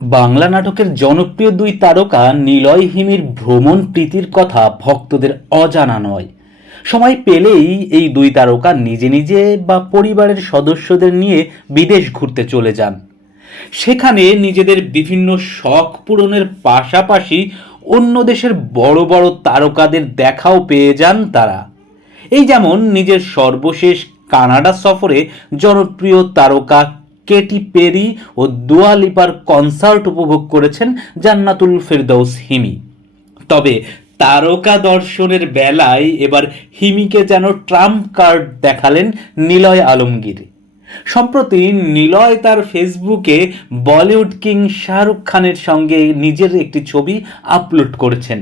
বাংলা নাটকের জনপ্রিয় দুই তারকা নিলয় হিমির ভ্রমণ প্রীতির কথা ভক্তদের অজানা নয়। সময় পেলেই এই দুই তারকা নিজে নিজে বা পরিবারের সদস্যদের নিয়ে বিদেশ ঘুরতে চলে যান। সেখানে নিজেদের বিভিন্ন শখ পূরণের পাশাপাশি অন্য দেশের বড় বড় তারকাদের দেখাও পেয়ে যান তারা। এই যেমন নিজের সর্বশেষ কানাডা সফরে জনপ্রিয় তারকা কেটি পেরি ও দুয়া লিপার কনসার্ট উপভোগ করেছেন জান্নাতুল ফেরদৌস হিমি। তবে তারকা দর্শনের বেলায় এবার হিমিকে যেন ট্রাম্প কার্ড দেখালেন নিলয় আলমগীর। সম্প্রতি নিলয় তার ফেসবুকে বলিউড কিং শাহরুখ খানের সঙ্গে নিজের একটি ছবি আপলোড করেছেন।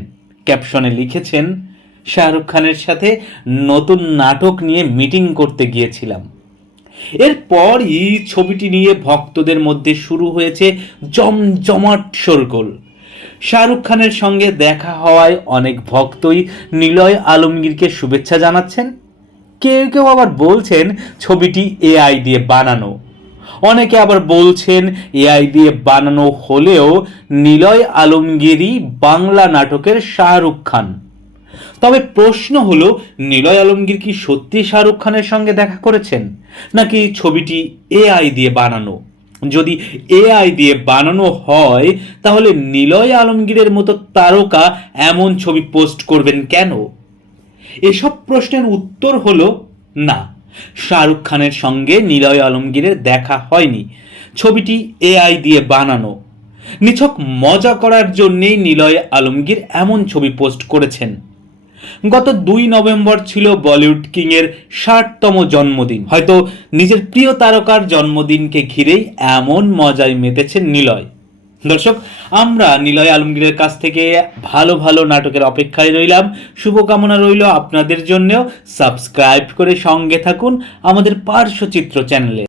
ক্যাপশনে লিখেছেন, শাহরুখ খানের সাথে নতুন নাটক নিয়ে মিটিং করতে গিয়েছিলাম। এরপরই ছবিটি নিয়ে ভক্তদের মধ্যে শুরু হয়েছে জমজমাট শোরগোল। শাহরুখ খানের সঙ্গে দেখা হওয়ায় অনেক ভক্তই নিলয় আলমগীরকে শুভেচ্ছা জানাচ্ছেন। কেউ কেউ আবার বলছেন ছবিটি এআই দিয়ে বানানো। অনেকে আবার বলছেন এআই দিয়ে বানানো হলেও নিলয় আলমগীরই বাংলা নাটকের শাহরুখ খান। তবে প্রশ্ন হলো, নিলয় আলমগীর কি সত্যি শাহরুখ খানের সঙ্গে দেখা করেছেন? নাকি ছবিটি এআই দিয়ে বানানো? যদি এআই দিয়ে বানানো হয়, তাহলে নিলয় আলমগীরের মতো তারকা এমন ছবি পোস্ট করবেন কেন? এসব প্রশ্নের উত্তর হলো, না, শাহরুখ খানের সঙ্গে নিলয় আলমগীরের দেখা হয়নি। ছবিটি এআই দিয়ে বানানো। নিছক মজা করার জন্যেই নিলয় আলমগীর এমন ছবি পোস্ট করেছেন। গত দুই নভেম্বর ছিল বলিউড কিংয়ের ষাটতম জন্মদিন। হয়তো নিজের প্রিয় তারকার জন্মদিনকে ঘিরেই এমন মজায় মেতেছেন নিলয়। দর্শক, আমরা নিলয় আলমগীরের কাছ থেকে ভালো ভালো নাটকের অপেক্ষায় রইলাম। শুভকামনা রইল আপনাদের জন্যেও। সাবস্ক্রাইব করে সঙ্গে থাকুন আমাদের পার্শ্বচিত্র চ্যানেলে।